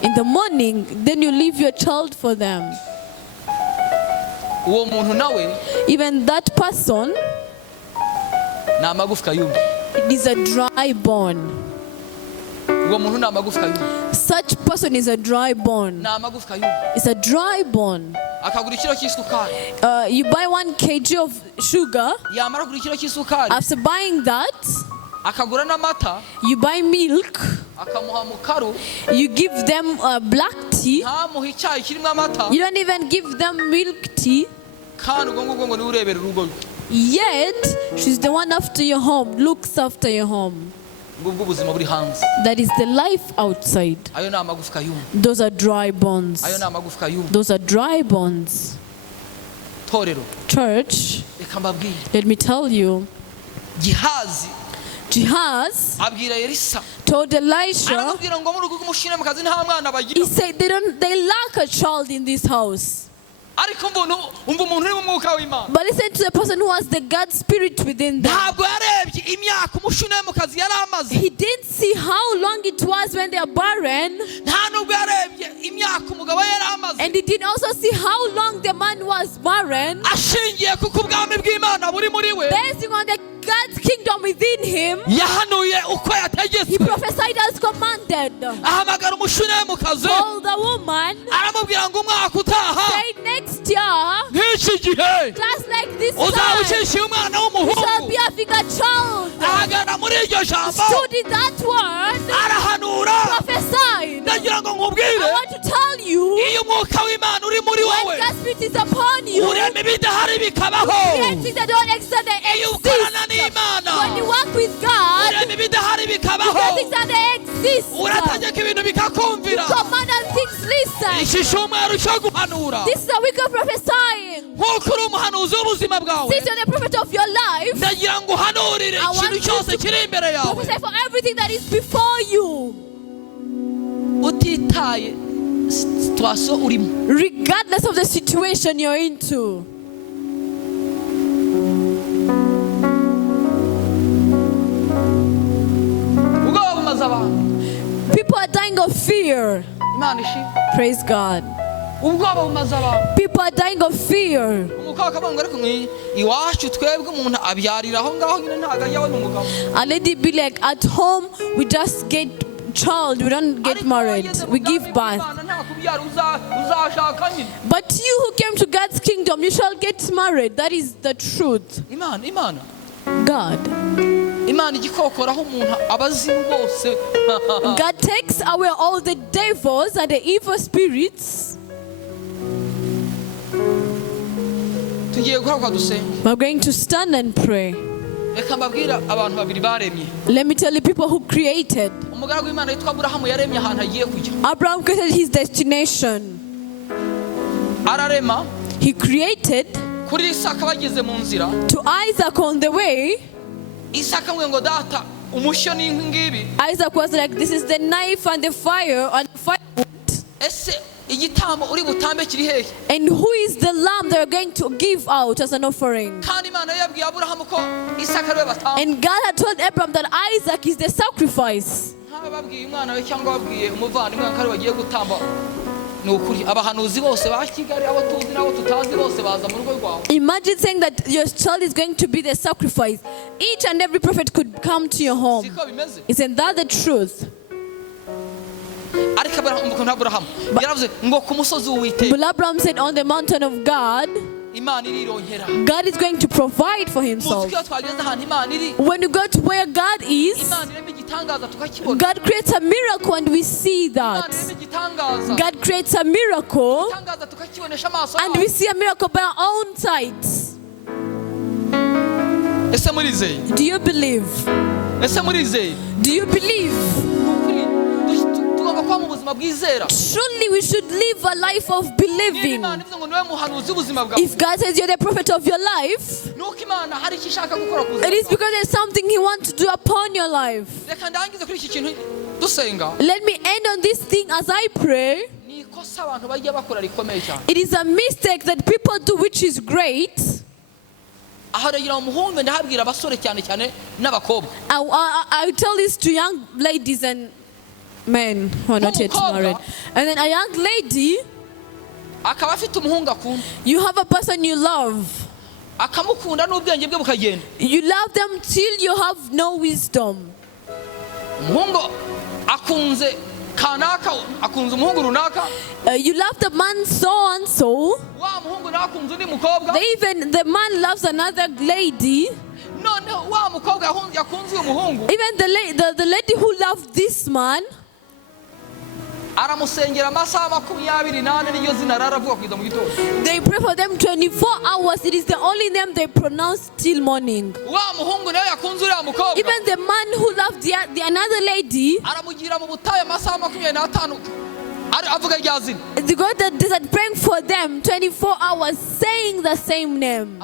In the morning, then you leave your child for them. Even that person, it is a dry bone. Such person is a dry bone. It's a dry bone. You buy 1 kg of sugar. After buying that, you buy milk. You give them black tea. You don't even give them milk tea. Yet, she's the one after your home, looks after your home. That is the life outside. Those are dry bones. Those are dry bones. Church, let me tell you, Gehazi told Elisha, he said they lack a child in this house. But listen to the person who has the God spirit within them. He didn't see how long it was when they are barren. And he didn't also see how long the man was barren. Basing on the God's kingdom within him, he prophesied as commanded. Told the woman, say next year, just like this time, you shall be having a child. Stood in that word, prophesied. I want to tell you, when God's spirit is upon you, create things that don't exist, they exist. When you work with God, you get things that they exist. You command and things listen. This is a week of prophesying. Since you're the prophet of your life, I want you to prophesy for everything that is before you. Regardless of the situation you're into. People are dying of fear. Praise God. People are dying of fear. A lady be like, at home we just get child, we don't get married, we give birth. But you who came to God's kingdom, you shall get married. That is the truth. God. God takes away all the devils and the evil spirits. We're going to stand and pray. Let me tell you people who created. Abraham created his destination. He created to Isaac on the way. Isaac was like, this is the knife and the fire and the firewood. And who is the lamb they're going to give out as an offering? And God had told Abraham that Isaac is the sacrifice. Imagine saying that your child is going to be the sacrifice. Each and every prophet could come to your home. Isn't that the truth? But Abraham said, on the mountain of God, God is going to provide for himself. When you go to where God is, God creates a miracle and we see that. God creates a miracle and we see a miracle by our own sight. Do you believe? Do you believe? Truly we should live a life of believing. If God says you're the prophet of your life, it is because there's something He wants to do upon your life. Let me end on this thing as I pray. It is a mistake that people do which is great. I tell this to young ladies and men who are not yet married. And then a young lady, you have a person you love. You love them till you have no wisdom. You love the man so and so. Even the man loves another lady. Even the lady who loved this man, they pray for them 24 hours. It is the only name they pronounce till morning. Even the man who loved the another lady, they go to the desert praying for them 24 hours, saying the same name.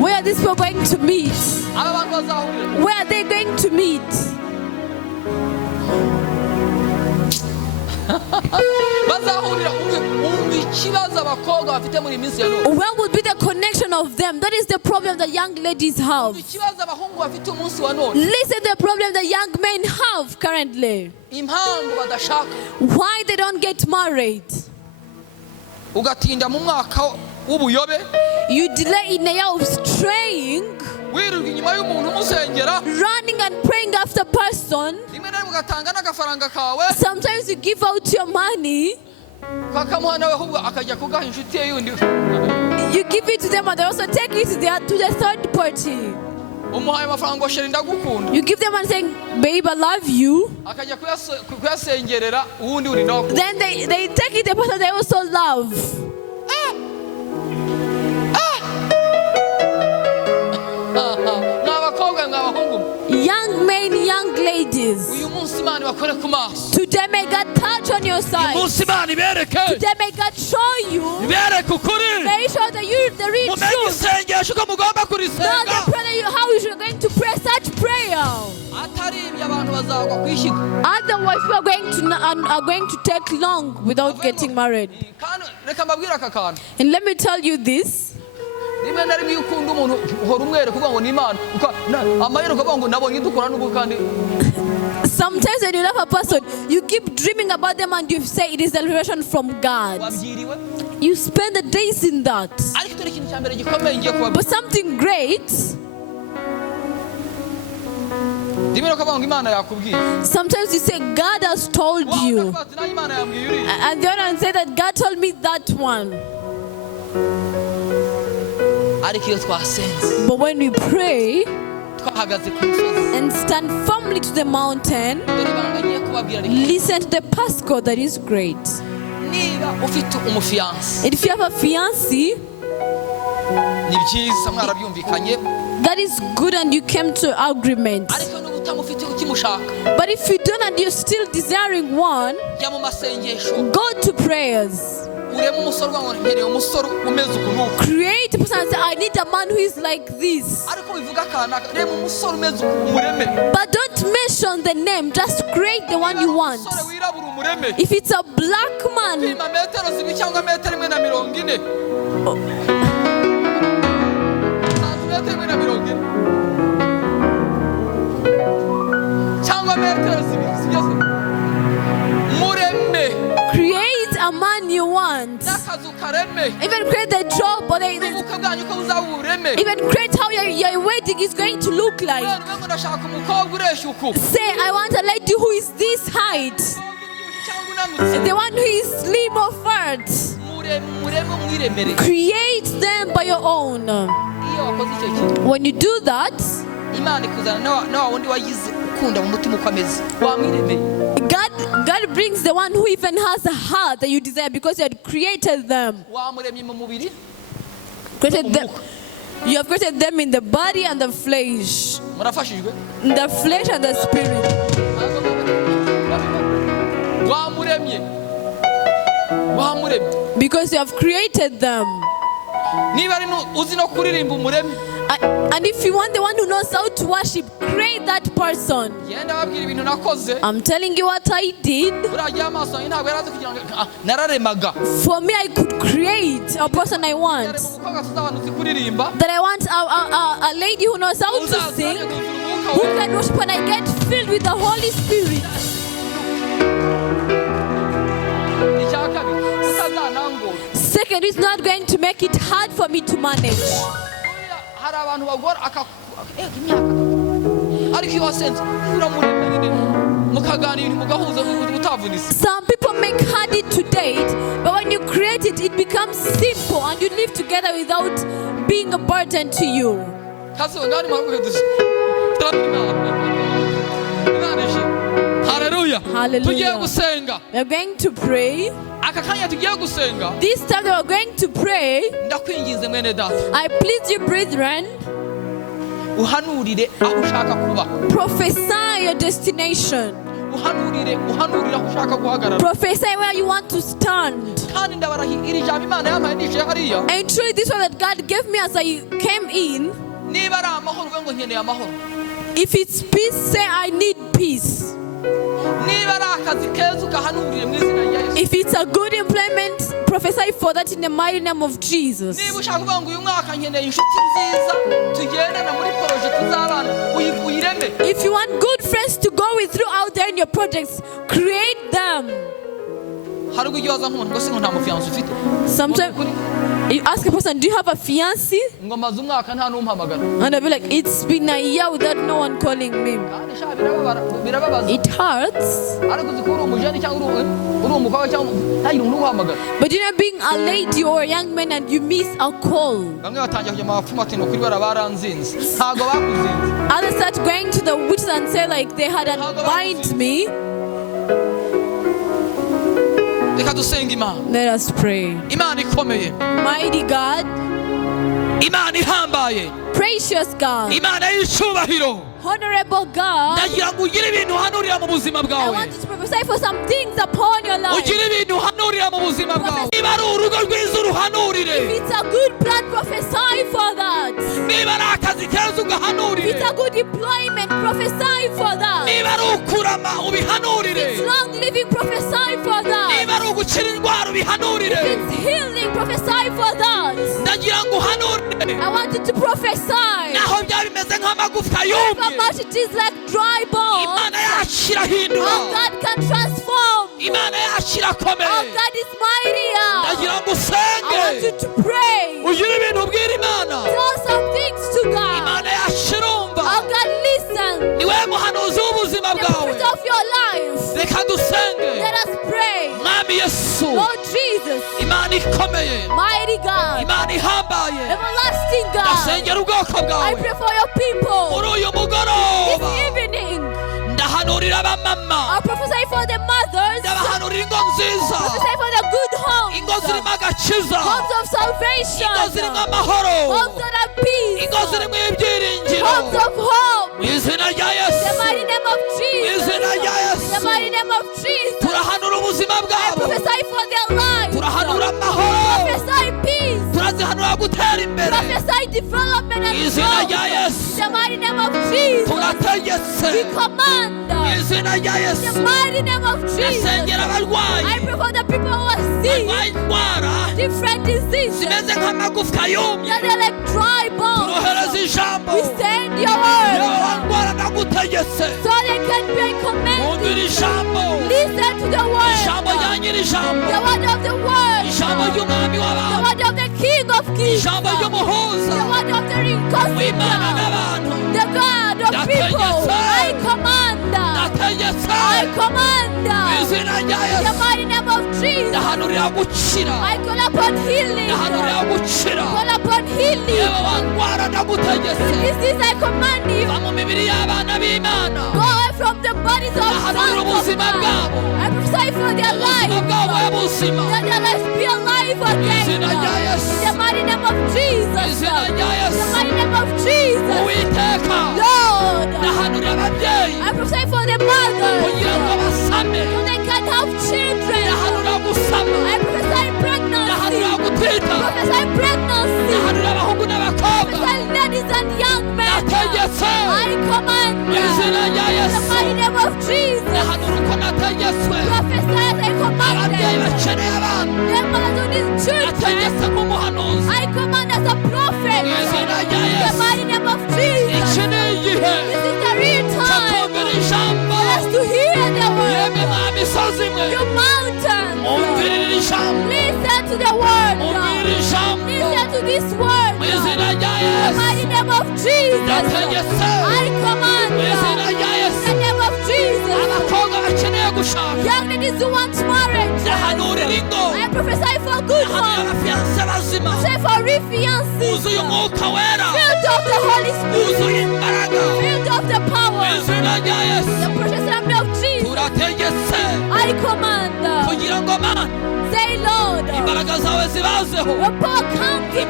Where are these people going to meet? Where are they going to meet? Where would be the connection of them? That is the problem that young ladies have. Listen to the problem that young men have currently. Why they don't get married. You delay in a year of straying, running and praying after person. Sometimes you give out your money. You give it to them and they also take it to the third party. You give them and saying, babe, I love you. Then they take it the person they also love. Young men, young ladies, today may God touch on your side. Today may God show you. May show that you the real truth. Now the prayer how you're going to pray such prayer. Otherwise, we are going to take long without getting married. And let me tell you this. Sometimes when you love a person, you keep dreaming about them and you say it is a revelation from God. You spend the days in that. But something great. Sometimes you say God has told you. And the other one say that God told me that one. But when we pray and stand firmly to the mountain, listen to the passcode that is great. And if you have a fiancé, that is good and you came to agreement. But if you don't and you're still desiring one, go to prayers. Create a person and say, I need a man who is like this. But don't mention the name, just create the one you want. If it's a black man, create a man you want. Even create the job, or even create how your wedding is going to look like. Say, I want a lady who is this height, the one who is slim or fat. Create them by your own. When you do that, God brings the one who even has a heart that you desire because you had created them. You have created them in the body and the flesh. The flesh and the spirit. Because you have created them. And if you want the one who knows how to worship, create that person. I'm telling you what I did. For me, I could create a person I want. That I want a lady who knows how to sing, who can worship when I get filled with the Holy Spirit. Second, it's not going to make it hard for me to manage. Some people make hard to date, but when you create it, it becomes simple and you live together without being a burden to you. Hallelujah. Hallelujah. We are going to pray. This time we are going to pray. I please you, brethren, prophesy your destination. Prophesy where you want to stand. And truly this one that God gave me as I came in. If it's peace, say I need peace. If it's a good employment, prophesy for that in the mighty name of Jesus. If you want good friends to go with you out there in your projects, create them. Sometimes you ask a person, do you have a fiancé? And they'll be like, it's been a year without no one calling me. It hurts. But you know, being a lady or a young man and you miss a call. Others start going to the witches and say like they had bind me. Let us pray. Mighty God, precious God, honorable God, I want you to prophesy for some things upon your life. If it's a good plan, prophesy for that. If it's a good employment, prophesy for that. If it's long living, prophesy for that. If it's healing, prophesy for that. I want you to prophesy. However much it is like dry bones, oh God can transform. Oh God is mightier. I want you to pray. Tell some things to God. Oh God, listen. The fruit of your life. Let us pray. Lord Jesus, mighty God, everlasting God, I pray for your people this evening. I prophesy for the mothers. Prophesy for the good homes. Homes of salvation. Homes that are peace. Homes of hope. The mighty name of Jesus. The mighty name of Jesus. I prophesy for their lives. Prophesy peace. Prophesy development and growth. The mighty name of Jesus. We command. In the mighty name of Jesus. I pray for the people who are sick. Different diseases. That they're like dry bones. We send your word. So they can be commanded. Listen to the word. The word of the word. The word of the King of Kings. The word of the reconciliation. The God of people. I command. I command. The mighty name of Jesus. I call upon healing. Call upon healing. This I command you. Go away from the bodies of sons of man. I prophesy for their life. That their lives be alive again. In the mighty name of Jesus. In the mighty name of Jesus. Lord, I prophesy for the mothers. So they can have children. I prophesy pregnancy. Prophesy pregnancy. Prophesy ladies and young men. I command in the mighty name of Jesus. Prophesy as I command them. The mothers of these children. I command as a prophet. In the mighty name of Jesus. This is the real time for us to hear the word. You mountains, listen to the word. Listen to this word. In the mighty name of Jesus, I command in the name of Jesus. Young ladies who want marriage, I prophesy for good home. Prophesy for refiancing. Filled of the Holy Spirit. Filled of the power. The precious name of Jesus. I command. Say, Lord, your power come to them. The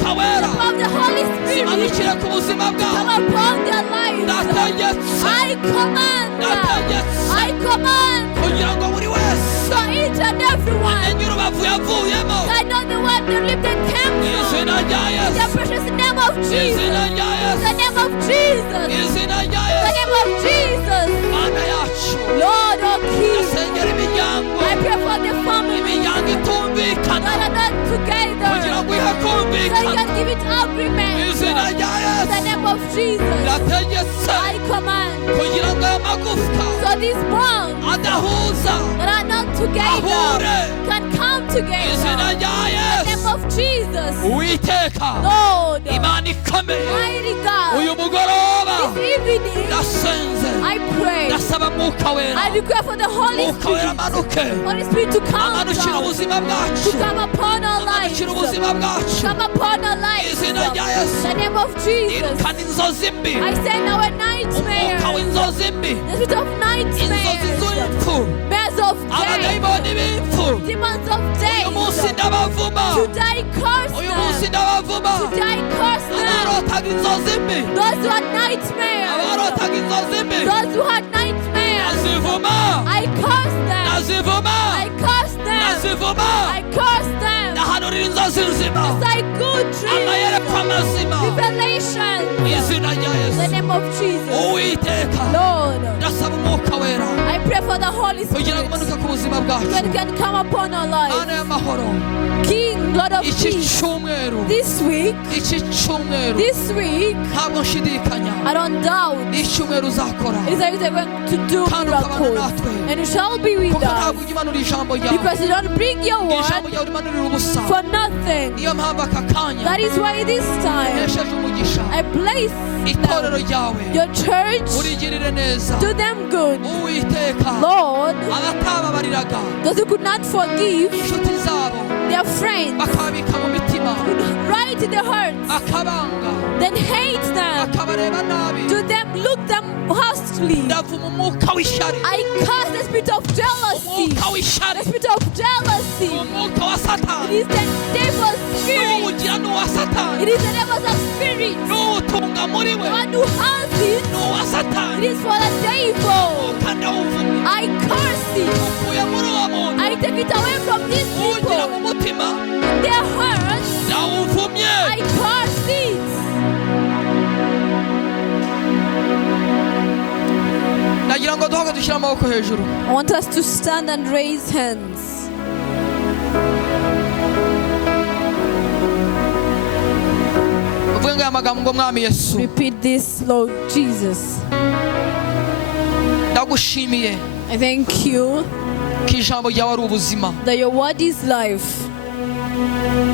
power of the Holy Spirit come upon their lives. I command. I command kugira ngo buri wese for each and everyone. amenye urubavu yavuyemo I know the one the lifted came from. izina rya The Yesu precious name of Jesus. izina rya The Yesu name of Jesus. izina rya The Yesu name of Jesus. Mana yacu Lord, oh King. ndasengera imiryango I pray for the family imiryango itumvikana that are not kugira together. ngo ihe So you kumvikana can give it agreement. izina rya In the Yesu name of Jesus. ndategetse I command. kugira ngo aya magufwa So these bonds adahuza that are not together ahure can come izina together. rya In the name Yesu of Jesus. Uwiteka Lord, Imana ikomeye mighty God, uyu mugoroba this evening ndasenze I pray. ndasaba mwuka wera I declare for the Holy mwuka wera Spirit. amanuke Holy Spirit to come amanukira down, ubuzima bwacu to come upon our lives, amanukira ubuzima bwacu come upon our lives. izina rya Yesu In the name of Jesus, irukana inzozi mbi I send our nightmares, umwuka w'inzozi mbi the spirit of inzozi nightmares, z'impfu bears of death, abadayimoni b'impfu demons of uyu munsi death. ndabavuma Today curse uyu munsi them. ndabavuma Today curse them. abarotaga inzozi mbi Those who had nightmares. abarotaga inzozi mbi Those who had nightmares. nazivuma I curse them. nazivuma I curse them. nazivuma I curse them. ndahanurira inzozi nzima Like good dreams. amayerekwa mazima Revelation. izina rya In the Yesu name of Jesus. uwiteka Lord, ndasaba umwuka wera I pray for the Holy kugira ngo Spirit umanuke ku buzima bwacu that can come upon our Mana lives. y'amahoro King, Lord of iki peace. cyumweru This week, ntabwo nshidikanya I don't doubt. ni icyumweru uzakora It's like they're going to do kandi ukabana miracles. natwe And you shall be with kuko us. ntabwo ujya umanura ijambo ryawe Because you don't bring your ijambo word ryawe rimanurira ubusa for nothing. niyo mpamvu aka kanya That is why this time nesheje umugisha I place itorero ryawe your church, urigirire neza do them good. uwiteka Lord, abatababariraga those who could not forgive inshuti zabo their friends, bakababika mu mitima right in the hearts, bakabanga then hate them, bakabareba nabi to them, look them harshly. ndavuma umwuka w'ishyari I cast the spirit of jealousy. umwuka The w'ishyari spirit of jealousy. umwuka wa It satani is the devil's spirit. n'uwugira n'uwa It satani is the devil's spirit. n'uwutunga muri we The one who has it, n'uwa it satani is for the devil. umwuka ndawuvumye I curse it. ukuye muri uwo muntu I take it away from these uwugira mu people. mutima Their hearts, ndawuvumye I curse it. nagira ngo duhage dushyire amaboko hejuru I want us to stand and raise hands. uvuge ngo aya magambo ngo mwami Yesu Repeat this, Lord Jesus. ndagushimiye I thank you ko ijambo ryawe ari ubuzima that your word is life.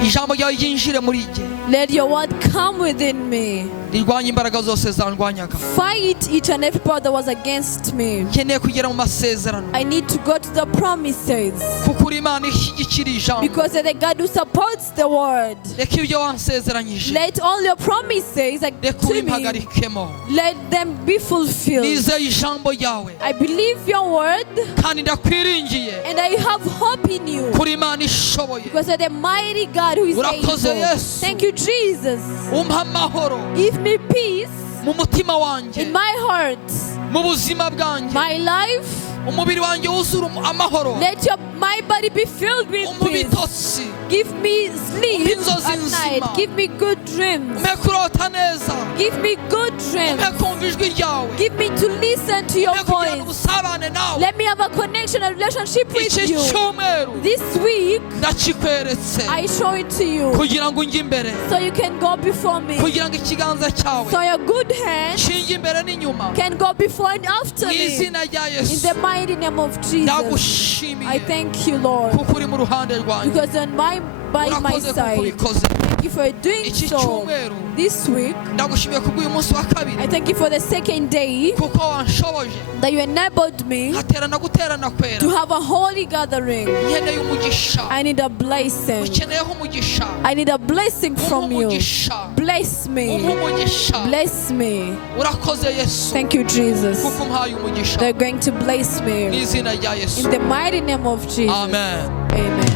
ijambo ryawe ryinjire muri jye Let your word come within me. rirwanya imbaraga zose zandwanyaga Fight each and every power that was against me. nkeneye kugera mu masezerano I need to go to the promises. kuko uri imana ishyigikira ijambo Because you're the God who supports the word. reka ibyo wansezeranyije Let all your promises like reka to me, ubimpagarikemo let them be fulfilled. nizeye ijambo ryawe I believe your word kandi ndakwiringiye and I have hope in you. kuri imana ishoboye Because you're the mighty God who is Urakoze, able. Yesu. Thank you, Jesus. umpa amahoro Give me peace mu mutima wanjye in my heart, mu buzima bwanjye my life. umubiri wanjye wuzura amahoro Let my body be filled with umpe peace. ibitotsi Give me sleep Inzozi at night. nzima. Give me good dreams. umpe kurota neza Give me good dreams. umpe kumva ijwi ryawe Give me to listen to your umpe kugirana voice. ubusabane nawe Let me have a connection, a relationship with iki you. cyumweru This week, ndakikweretse I show it to you kugira ngo unjye imbere so you can go before me. kugira ngo ikiganza cyawe So your good hand nshinge imbere n'inyuma can go before and after mu me. izina rya In Yesu the mighty name of Jesus. I ndagushimiye thank you, Lord, kuko uri mu ruhande rwanjye because by my urakoze kuko side. ubikoze Thank you for doing iki so. cyumweru This week, ndagushimiye kubw'uyu munsi wa kabiri I thank you for the second day kuko wanshoboje that you enabled me nkaterana guterana kwera to have a holy gathering. nkeneye umugisha I need a blessing. ukeneyeho umugisha I need a blessing umpe from you. umugisha Bless umpe me. umugisha Bless me. urakoze Yesu Thank you, Jesus. kuko umpaye umugisha They're going to bless mu me. izina rya Yesu In the mighty name of Jesus. amen Amen.